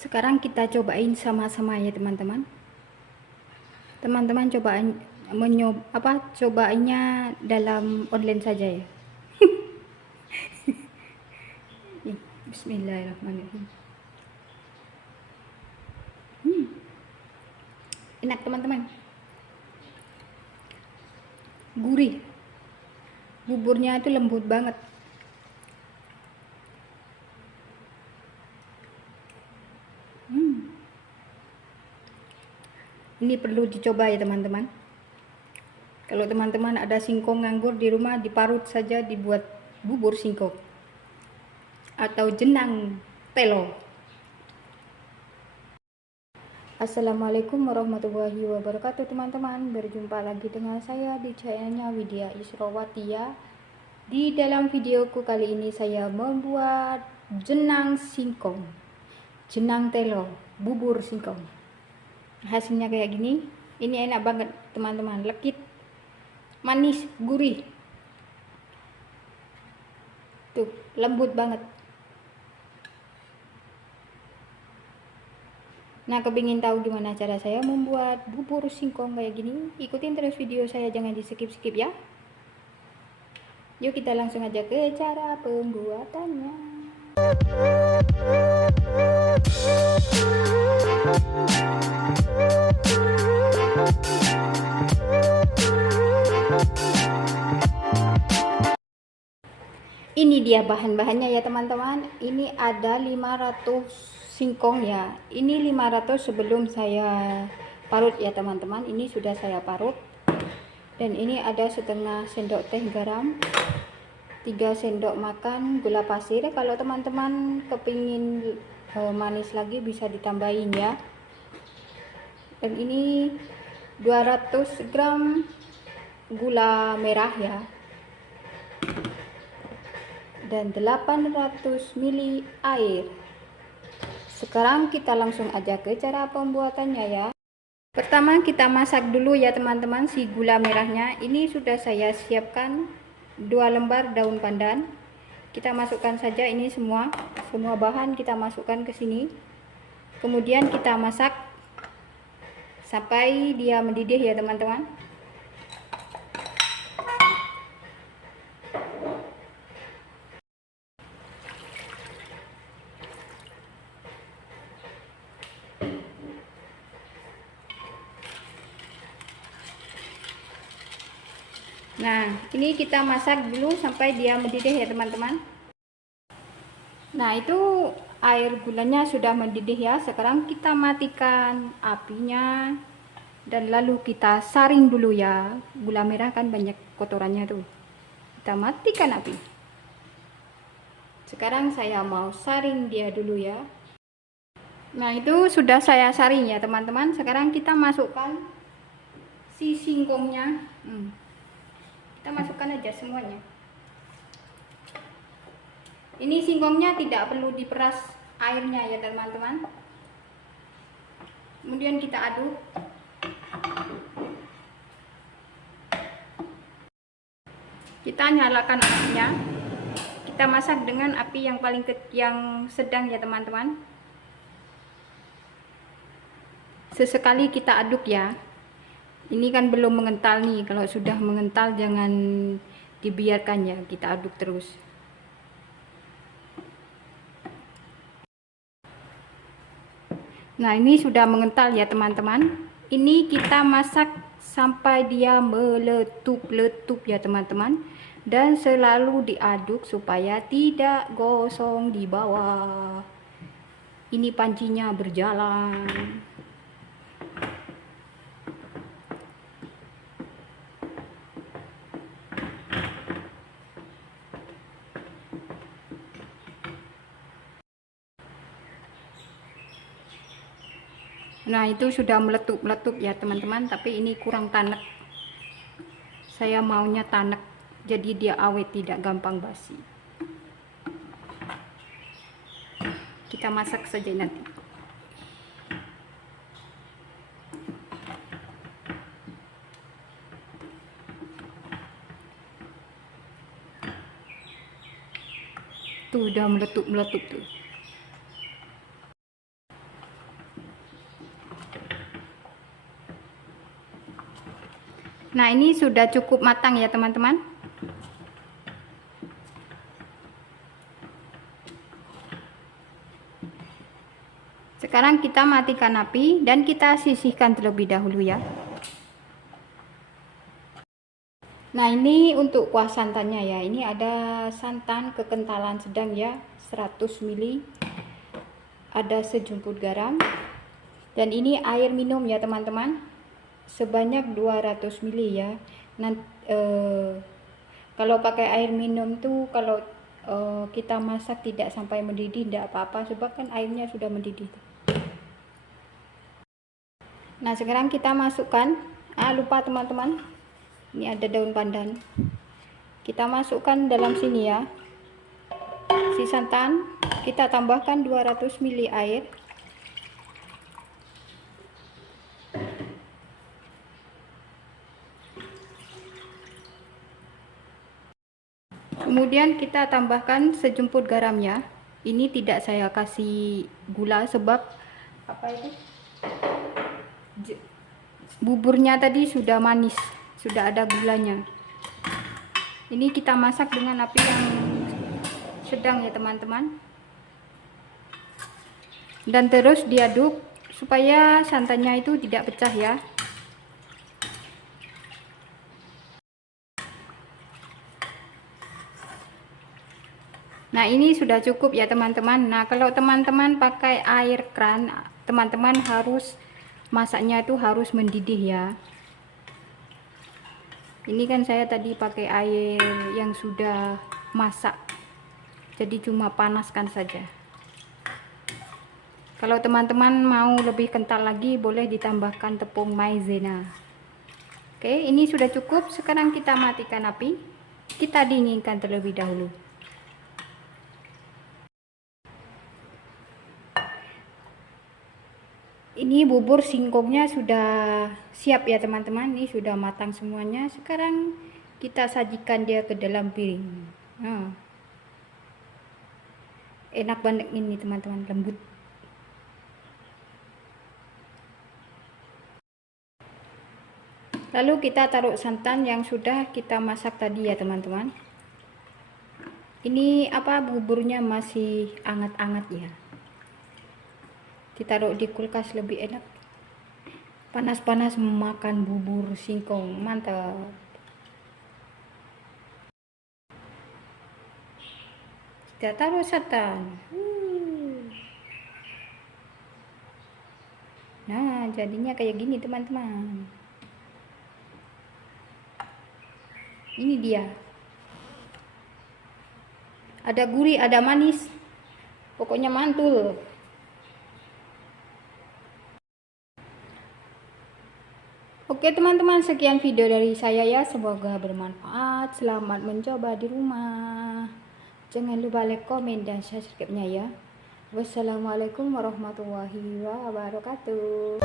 Sekarang kita cobain sama-sama ya teman-teman. Teman-teman cobainnya dalam online saja ya. Bismillahirrahmanirrahim. Enak teman-teman. Gurih. Buburnya itu lembut banget. Ini perlu dicoba ya teman-teman. Kalau teman-teman ada singkong nganggur di rumah, diparut saja dibuat bubur singkong atau jenang telo. Assalamualaikum warahmatullahi wabarakatuh teman-teman. Berjumpa lagi dengan saya di channelnya Widya Isrowatia. Di dalam videoku kali ini saya membuat jenang singkong, jenang telo, bubur singkong. Hasilnya kayak gini. Ini enak banget teman-teman, lekit, manis, gurih. Tuh, lembut banget. Nah, kepingin tahu gimana cara saya membuat bubur singkong kayak gini? Ikutin terus video saya, jangan di skip-skip ya. Yuk kita langsung aja ke cara pembuatannya. Ini dia bahan-bahannya ya teman-teman. Ini ada 500 singkong ya. Ini 500 sebelum saya parut ya teman-teman. Ini sudah saya parut. Dan ini ada setengah sendok teh garam, 3 sendok makan gula pasir. Kalau teman-teman kepingin manis lagi bisa ditambahin ya. Dan ini 200 gram gula merah ya, dan 800 ml air. Sekarang kita langsung aja ke cara pembuatannya ya. Pertama kita masak dulu ya teman-teman si gula merahnya. Ini sudah saya siapkan 2 lembar daun pandan. Kita masukkan saja ini semua bahan kita masukkan ke sini. Kemudian kita masak sampai dia mendidih ya teman-teman. Nah, ini kita masak dulu sampai dia mendidih ya teman-teman. Nah, itu air gulanya sudah mendidih ya. Sekarang kita matikan apinya dan lalu kita saring dulu ya. Gula merah kan banyak kotorannya tuh. Kita matikan api. Sekarang saya mau saring dia dulu ya. Nah, itu sudah saya saring ya teman-teman. Sekarang kita masukkan si singkongnya. Kita masukkan aja semuanya. Ini singkongnya tidak perlu diperas airnya ya teman-teman. Kemudian kita aduk. Kita nyalakan apinya. Kita masak dengan api yang sedang ya teman-teman. Sesekali kita aduk ya. Ini kan belum mengental nih. Kalau sudah mengental jangan dibiarkan ya, kita aduk terus. Nah, ini sudah mengental ya teman-teman. Ini kita masak sampai dia meletup-letup ya teman-teman. Dan selalu diaduk supaya tidak gosong di bawah. Ini pancinya berjalan. Nah, itu sudah meletup-meletup ya teman-teman, tapi ini kurang tanek. Saya maunya tanek, jadi dia awet, tidak gampang basi. Kita masak saja nanti. Tuh udah meletup-meletup tuh. Nah, ini sudah cukup matang ya teman-teman. Sekarang kita matikan api dan kita sisihkan terlebih dahulu ya. Nah, ini untuk kuah santannya ya. Ini ada santan kekentalan sedang ya, 100 ml. Ada sejumput garam. Dan ini air minum ya teman-teman, sebanyak 200 ml ya. Nanti kalau pakai air minum tuh kalau kita masak tidak sampai mendidih tidak apa-apa, sebab kan airnya sudah mendidih. Nah, sekarang kita masukkan, lupa teman-teman, ini ada daun pandan, kita masukkan dalam sini ya. Si santan kita tambahkan 200 ml air. Kemudian kita tambahkan sejumput garam ya. Ini tidak saya kasih gula sebab apa itu? Buburnya tadi sudah manis, sudah ada gulanya. Ini kita masak dengan api yang sedang ya teman-teman. Dan terus diaduk supaya santannya itu tidak pecah ya. Nah, ini sudah cukup ya teman-teman. Nah, kalau teman-teman pakai air kran, teman-teman harus masaknya itu harus mendidih ya. Ini kan saya tadi pakai air yang sudah masak, jadi cuma panaskan saja. Kalau teman-teman mau lebih kental lagi, boleh ditambahkan tepung maizena. Oke, ini sudah cukup. Sekarang kita matikan api, kita dinginkan terlebih dahulu. Ini bubur singkongnya sudah siap ya teman-teman. Ini sudah matang semuanya. Sekarang kita sajikan dia ke dalam piring. Nah, enak banget ini teman-teman, lembut. Lalu kita taruh santan yang sudah kita masak tadi ya teman-teman. Ini apa, buburnya masih anget-anget ya. Ditaruh di kulkas lebih enak. Panas-panas makan bubur singkong, mantap. Kita taruh santan. Nah, jadinya kayak gini teman-teman. Ini dia. Ada gurih, ada manis. Pokoknya mantul. Oke teman-teman, sekian video dari saya ya, semoga bermanfaat. Selamat mencoba di rumah. Jangan lupa like, komen, dan subscribe-nya ya. Wassalamualaikum warahmatullahi wabarakatuh.